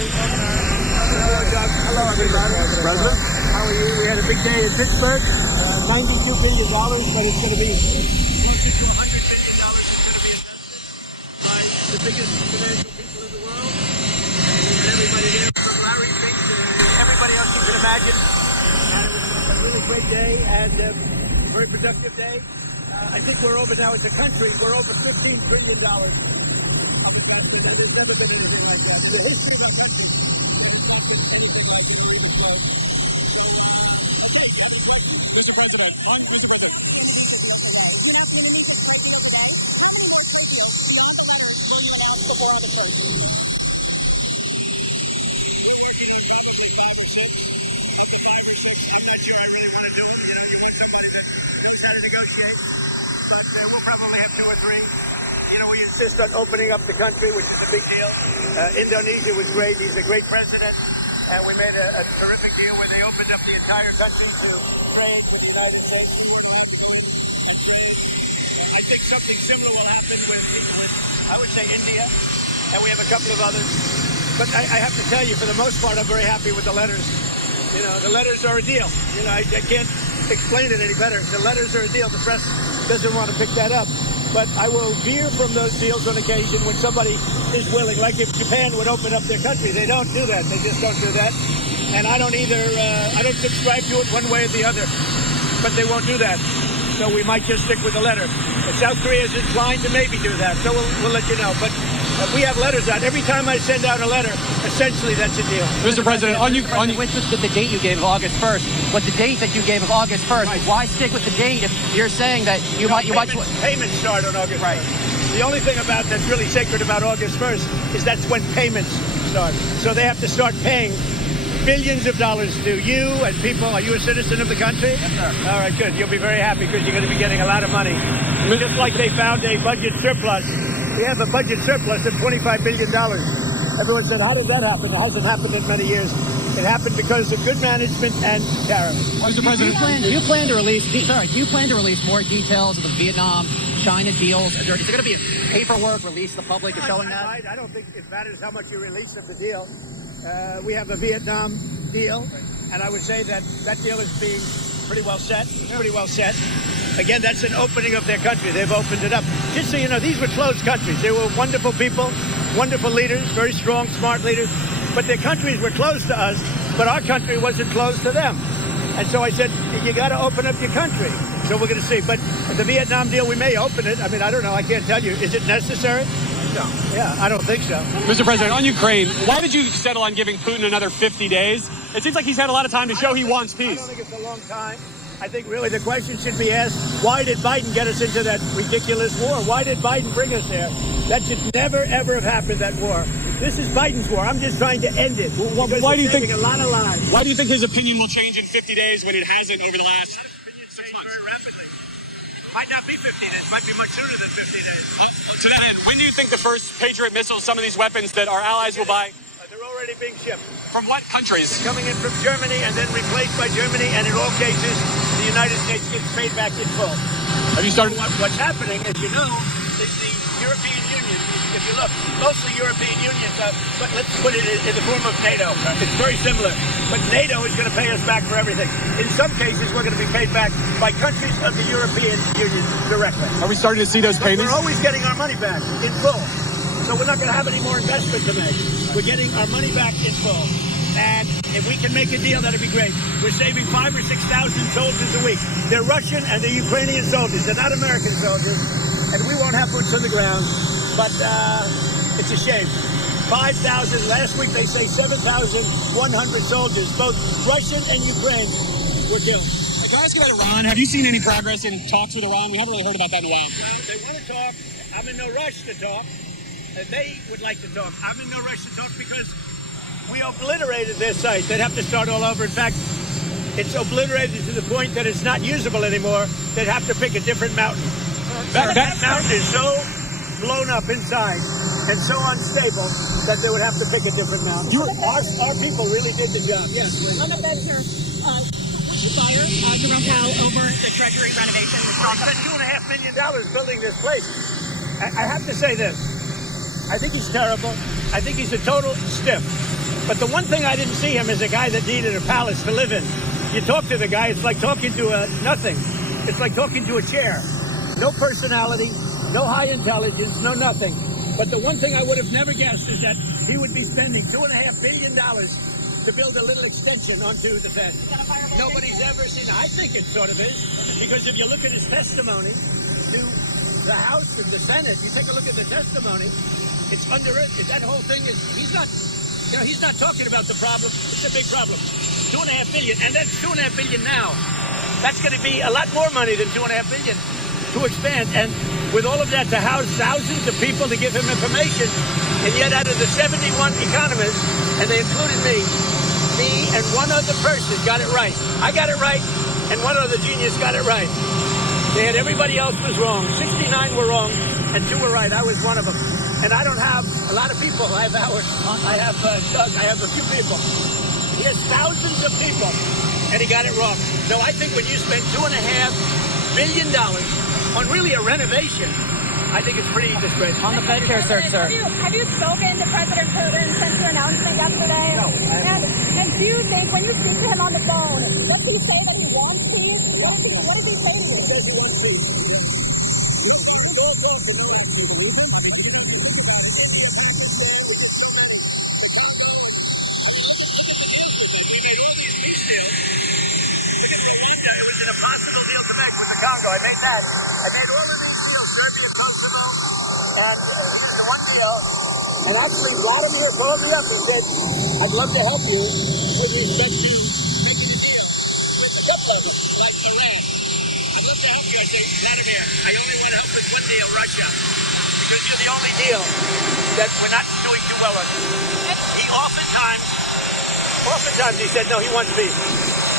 everybody. Hello, Doug. Hello, everybody. President? How are you? We had a big day in Pittsburgh. $92 billion, but it's going to be closer to $100 billion. It's going to be invested by the biggest financial people in the world. And we had everybody there from Larry Fink to everybody else you can imagine. And it was a really great day and a very productive day. I think we're over now as a country. We're over $15 trillion of investment, and there's never been anything like that. In the history of our country, there's not been anything like it, we would say. I'm not sure I really want to do it. You know, you want somebody that knows how to negotiate, but we'll probably have 2 or 3. You know, we insist on opening up the country, which is a big deal. Indonesia was great. He's a great president. And we made a terrific deal where they opened up the entire country to trade with the United States. I think something similar will happen with, I would say, India. And we have a couple of others. But I have to tell you, for the most part, I'm very happy with the letters. You know, the letters are a deal. You know, I can't explain it any better. The letters are a deal. The press doesn't want to pick that up. But I will veer from those deals on occasion when somebody is willing. Like if Japan would open up their country, they don't do that. They just don't do that. And I don't either. I don't subscribe to it one way or the other. But they won't do that. So we might just stick with the letter. But South Korea is inclined to maybe do that. So we'll let you know. But we have letters out. Every time I send out a letter, essentially that's a deal. Mr. President, which was the date you gave of August 1st. But the date that you gave of August 1st, right. Why stick with the date if you're saying that you might... Payments start on August 1st. The only thing about that's really sacred about August 1st is that's when payments start. So they have to start paying billions of dollars to you and people. Are you a citizen of the country? Yes, sir. All right, good. You'll be very happy because you're going to be getting a lot of money. Just like they found a budget surplus. We have a budget surplus of $25 billion. Everyone said, how did that happen? It hasn't happened in many years. It happened because of good management and tariffs. Mr. President, do you plan to release more details of the Vietnam-China deals? Is there going to be paperwork released to the public showing that? I don't think it matters how much you release of the deal. We have a Vietnam deal, and I would say that deal is being pretty well set. Again, that's an opening of their country. They've opened it up. Just so you know, these were closed countries. They were wonderful people, wonderful leaders, very strong, smart leaders. But their countries were closed to us, but our country wasn't closed to them. And so I said, you got to open up your country. So we're going to see. But the Vietnam deal, we may open it. I mean, I don't know. I can't tell you. Is it necessary? No. Yeah, I don't think so. Mr. President, on Ukraine, why did you settle on giving Putin another 50 days? It seems like he's had a lot of time to show he wants peace. I don't think it's a long time. I think really the question should be asked, why did Biden get us into that ridiculous war? Why did Biden bring us there? That should never, ever have happened, that war. This is Biden's war. I'm just trying to end it. Why do you think a lot of lives? Why do you think his opinion will change in 50 days when it hasn't over the last 6 months? Very rapidly. Might not be 50 days. Might be much sooner than 50 days. To that end, when do you think the first Patriot missiles, some of these weapons that our allies will buy? They're already being shipped. From what countries? They're coming in from Germany and then replaced by Germany, and in all cases, the United States gets paid back in full. Have you started? What's happening, as you know, is the European Union. If you look, mostly European Union, but let's put it in the form of NATO. It's very similar. But NATO is going to pay us back for everything. In some cases, we're going to be paid back by countries of the European Union directly. Are we starting to see those payments? We're always getting our money back in full. So we're not going to have any more investment to make. We're getting our money back in full. And if we can make a deal, that'd be great. We're saving 5,000 or 6,000 soldiers a week. They're Russian and they're Ukrainian soldiers. They're not American soldiers. And we won't have boots on the ground. But it's a shame. 5,000. Last week they say 7,100 soldiers, both Russian and Ukraine, were killed. Can I ask you about Iran? Have you seen any progress in talks with Iran? We haven't really heard about that in a while. They want to talk. I'm in no rush to talk. They would like to talk. I'm in no rush to talk because we obliterated their site. They'd have to start all over. In fact, it's obliterated to the point that it's not usable anymore. They'd have to pick a different mountain. That mountain is so blown up inside and so unstable that they would have to pick a different mountain. Our people really did the job. Yes. On the bed, sir. Would you fire Jerome Powell over the Treasury renovation? We spent $2.5 million building this place. I have to say this. I think he's terrible. I think he's a total stiff. But the one thing I didn't see him is a guy that needed a palace to live in. You talk to the guy, it's like talking to a nothing. It's like talking to a chair. No personality, no high intelligence, no nothing. But the one thing I would have never guessed is that he would be spending $2.5 billion to build a little extension onto the fence. Nobody's ever seen it. I think it sort of is, because if you look at his testimony to the House and the Senate, you take a look at the testimony, it's under it. That whole thing is, he's not talking about the problem. It's a big problem. $2.5 billion, and that's $2.5 billion now. That's going to be a lot more money than $2.5 billion to expand. And with all of that, to house thousands of people to give him information, and yet out of the 71 economists, and they included me and one other person got it right. I got it right, and one other genius got it right. They had everybody else was wrong. 69 were wrong, and 2 were right. I was one of them. And I don't have a lot of people. I have Howard. I have Doug. I have a few people. He has thousands of people, and he got it wrong. No, I think when you spend $2.5 billion on really a renovation, I think it's pretty disgraceful. On the Fed chair, sir. Have you spoken to President Putin since your announcement yesterday? No. And do you think when you speak to him on the phone, does he say that he wants peace? What does he say to you? Does he want peace? Don't talk to no people. I made that. I made all of these deals, Serbia, Kosovo, and here's the one deal. And actually, Vladimir called me up. He said, I'd love to help you with respect to making a deal with a couple of them, like Iran. I'd love to help you. I say, Vladimir, I only want to help with one deal, Russia, because you're the only deal that we're not doing too well on. He oftentimes he said, no, he wants peace.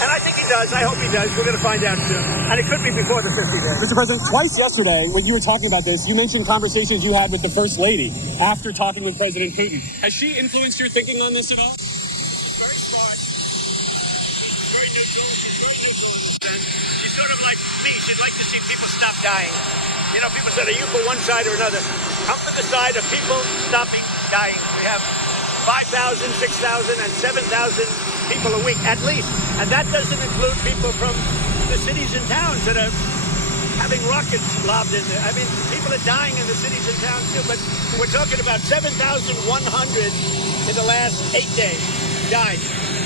And I think he does. I hope he does. We're going to find out soon. And it could be before the 50 days. Mr. President, twice yesterday, when you were talking about this, you mentioned conversations you had with the First Lady after talking with President Putin. Has she influenced your thinking on this at all? She's very smart. She's very neutral. She's very neutral in this sense. She's sort of like me. She'd like to see people stop dying. You know, people said, are you for one side or another? I'm for the side of people stopping dying. We have 5,000, 6,000, and 7,000 people a week, at least. And that doesn't include people from the cities and towns that are having rockets lobbed in there. I mean, people are dying in the cities and towns too, but we're talking about 7,100 in the last 8 days died.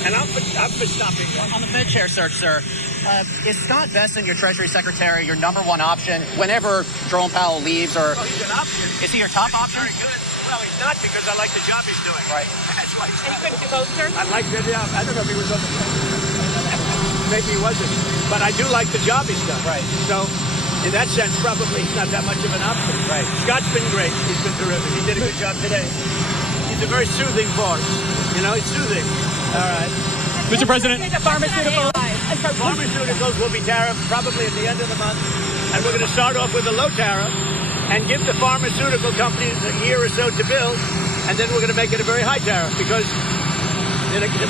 And I'm for stopping that. On the Fed chair search, sir, is Scott Bessent, your Treasury Secretary, your number one option whenever Jerome Powell leaves? Or Well, he's an option. is he your top option? Very good. Well, he's not, because I like the job he's doing. Right. That's why he's And you not. couldn't do both, sir? I like the job. I don't know if he was on the maybe he wasn't. But I do like the job he's done. Right. So, in that sense, probably he's not that much of an option. Right. Scott's been great. He's been terrific. He did a good job today. He's a very soothing voice. You know, he's soothing. All right. Mr. President. The pharmaceutical Pharmaceuticals will be tariffed probably at the end of the month. And we're going to start off with a low tariff and give the pharmaceutical companies a year or so to build. And then we're going to make it a very high tariff, because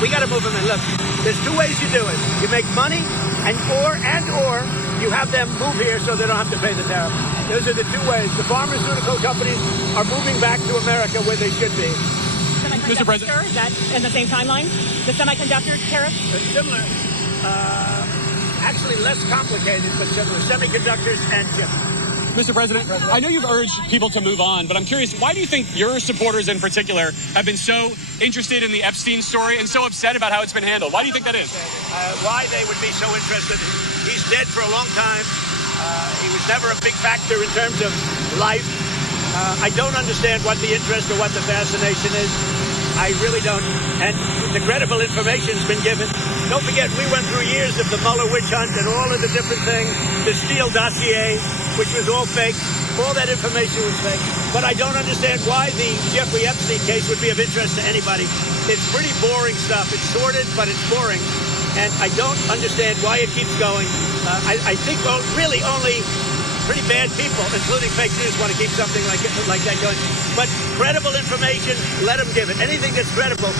we got to move them in. Look, there's 2 ways you do it. You make money, or you have them move here so they don't have to pay the tariff. Those are the 2 ways. The pharmaceutical companies are moving back to America where they should be. Mr. President. Is that in the same timeline? The semiconductor tariff? It's similar. Actually less complicated, but similar. Semiconductors and chips. Mr. President, I know you've urged people to move on, but I'm curious, why do you think your supporters in particular have been so interested in the Epstein story and so upset about how it's been handled? Why do you think that is? Why they would be so interested? He's dead for a long time. He was never a big factor in terms of life. I don't understand what the interest or what the fascination is. I really don't. And the credible information's been given. Don't forget, we went through years of the Mueller witch hunt and all of the different things, the Steele dossier, which was all fake. All that information was fake. But I don't understand why the Jeffrey Epstein case would be of interest to anybody. It's pretty boring stuff. It's sordid, but it's boring. And I don't understand why it keeps going. I think really only pretty bad people, including fake news, want to keep something like that going. But credible information, let them give it. Anything that's credible,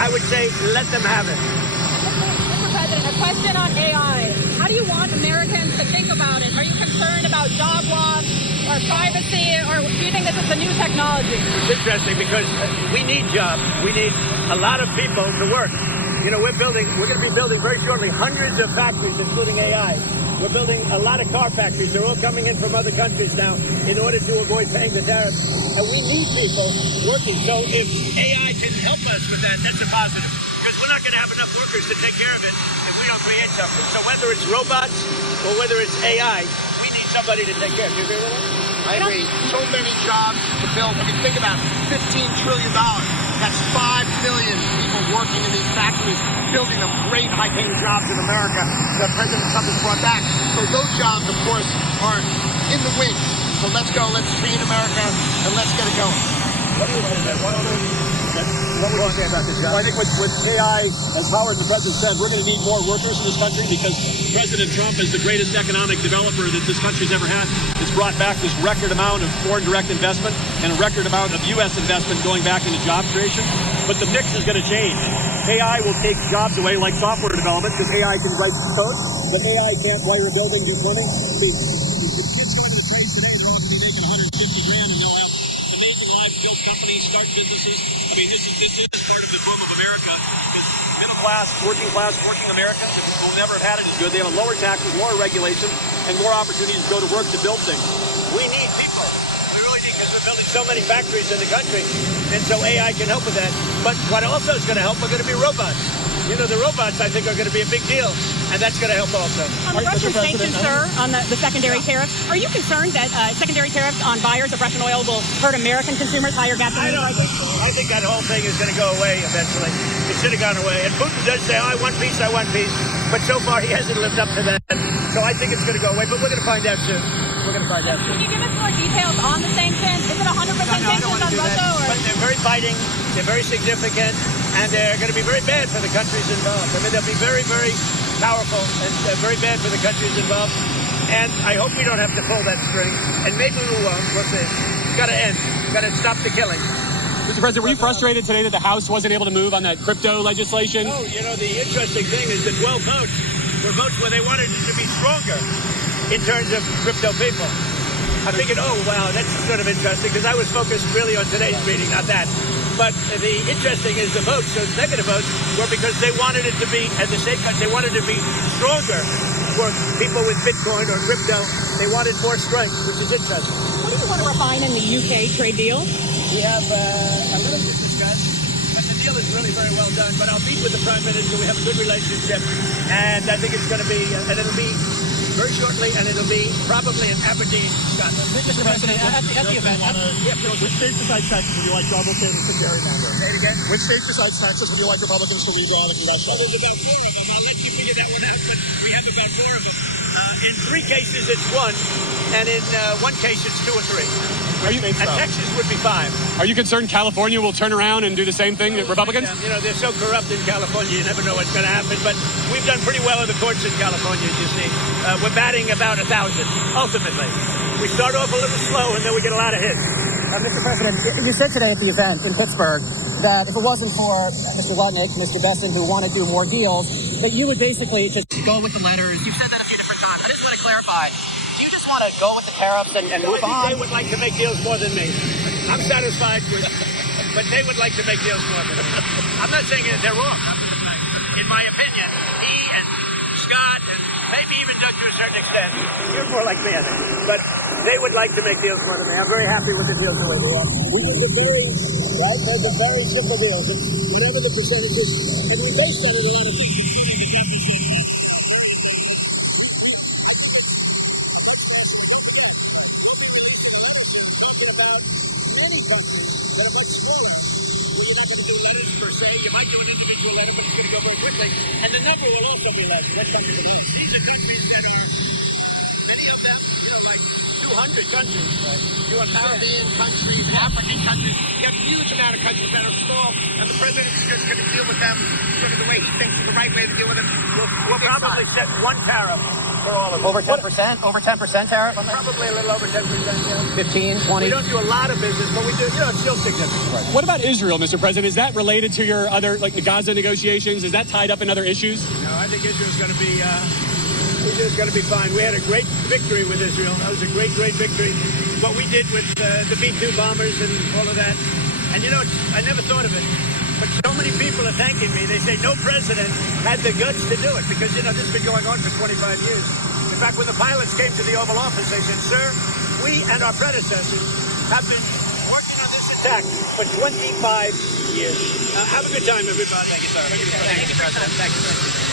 I would say let them have it. Mr. President, a question on AI. How do you want Americans to think about it? Are you concerned about job loss or privacy, or do you think this is the new technology? It's interesting because we need jobs. We need a lot of people to work. You know, we're going to be building very shortly hundreds of factories, including AI. We're building a lot of car factories. They're all coming in from other countries now in order to avoid paying the tariffs. And we need people working. So if AI can help us with that, that's a positive. Because we're not going to have enough workers to take care of it if we don't create something. So whether it's robots or whether it's AI, we need somebody to take care of it. Do you agree with that? I agree. So many jobs to build. I mean, think about it. $15 trillion. That's 5 million people working in these factories, building them great high-paying jobs in America that President Trump has brought back. So those jobs, of course, are in the wings. So let's go. Let's train America, and let's get it going. What do you think about What would you say about this, John? Well, I think with AI, as Howard, the president, said, we're going to need more workers in this country because President Trump is the greatest economic developer that this country's ever had. It's brought back this record amount of foreign direct investment and a record amount of U.S. investment going back into job creation. But the mix is going to change. AI will take jobs away like software development because AI can write code, but AI can't wire a building, do plumbing. I mean, if kids go into the trades today, they're all going to be making $150 grand and they'll have amazing lives, build companies, start businesses. I mean, this is the home of America. Middle class, working Americans will never have had it as good. They have lower taxes, more regulation, and more opportunities to go to work to build things. We need people. We really need, because we're building so many factories in the country, and so AI can help with that. But what also is going to help are going to be robots. You know, the robots, I think, are going to be a big deal, and that's going to help also. On the Russian sanctions, sir, on the secondary tariffs, are you concerned that secondary tariffs on buyers of Russian oil will hurt American consumers, higher gasoline prices? I think that whole thing is going to go away eventually. It should have gone away. And Putin does say, I want peace, but so far he hasn't lived up to that. So I think it's going to go away, but we're going to find out soon. Can you give us more details on the sanctions? Is it 100% sanctions on Russia? Or? But they're very biting, they're very significant, and they're going to be very bad for the countries involved. I mean, they'll be very, very powerful and very bad for the countries involved. And I hope we don't have to pull that string. And maybe we won't. We'll see. It's got to end. It's got to stop the killing. Mr. President, were you frustrated today that the House wasn't able to move on that crypto legislation? No, you know, the interesting thing is that 12 votes were votes where they wanted it to be stronger in terms of crypto people. I figured, oh, wow, that's sort of interesting, because I was focused really on today's meeting, not that. But the interesting is the votes, those negative votes, were because they wanted it to be, at the same time, they wanted it to be stronger for people with Bitcoin or crypto. They wanted more strength, which is interesting. What do you want to refine in the UK trade deal? We have a little bit discussed, but the deal is really very well done. But I'll meet with the Prime Minister. We have a good relationship, and I think it's going to be, and it'll be very shortly, and it'll be probably in Aberdeen, Scotland. Mr. President, at the event, Which state besides Texas would you like Republicans to gerrymander? Say it again? Which state besides Texas would you like Republicans to redraw the congressional? There's about 4 of them. I'll let you figure that one out, but we have about 4 of them. In 3 cases, it's 1, and in 1 case, it's 2 or 3. And Texas would be 5. Are you concerned California will turn around and do the same thing that Republicans? You know, they're so corrupt in California, you never know what's going to happen. But we've done pretty well in the courts in California, you see. We're batting about 1,000, ultimately. We start off a little slow, and then we get a lot of hits. Mr. President, you said today at the event in Pittsburgh that if it wasn't for Mr. Lutnick, Mr. Besson, who want to do more deals, that you would basically just go with the letters. You've said that a few different times. I just want to clarify. Do you just want to go with the tariffs and move on? They would like to make deals more than me. I'm satisfied with, but they would like to make deals more than me. I'm not saying that they're wrong. In my opinion, he and Scott and maybe even Doug to a certain extent, you're more like me, I think. But they would like to make deals more than me. I'm very happy with the deals the way they are. Right? They're very simple deals. It's whatever the percentage is. I mean, based on it, a lot of things. Many countries that are much slower. Well, you're not going to do letters per se. You might do an individual letter, but it's going to go very quickly. And the number will also be less. That's something to do. These are countries that are, many of them, you know, like 200 countries. Caribbean countries, African countries. You have a huge amount of countries that are small, and the president is just going to deal with them sort of the way he thinks is the right way to deal with them. We'll probably set 1 tariff for all of them. Over 10%? Over 10% tariff? Probably a little over 10%. Yeah. 15, 20? We don't do a lot of business, but we do, you know, it's still significant. Right. What about Israel, Mr. President? Is that related to your other, like the Gaza negotiations? Is that tied up in other issues? No, I think Israel's going to be Israel's going to be fine. We had a great victory with Israel. That was a great, great victory. What we did with the B-2 bombers and all of that. And you know, I never thought of it. But so many people are thanking me. They say no president had the guts to do it because, you know, this has been going on for 25 years. In fact, when the pilots came to the Oval Office, they said, sir, we and our predecessors have been working on this attack for 25 years. Have a good time, everybody. Thank you, sir. Thank you, President. Thank you.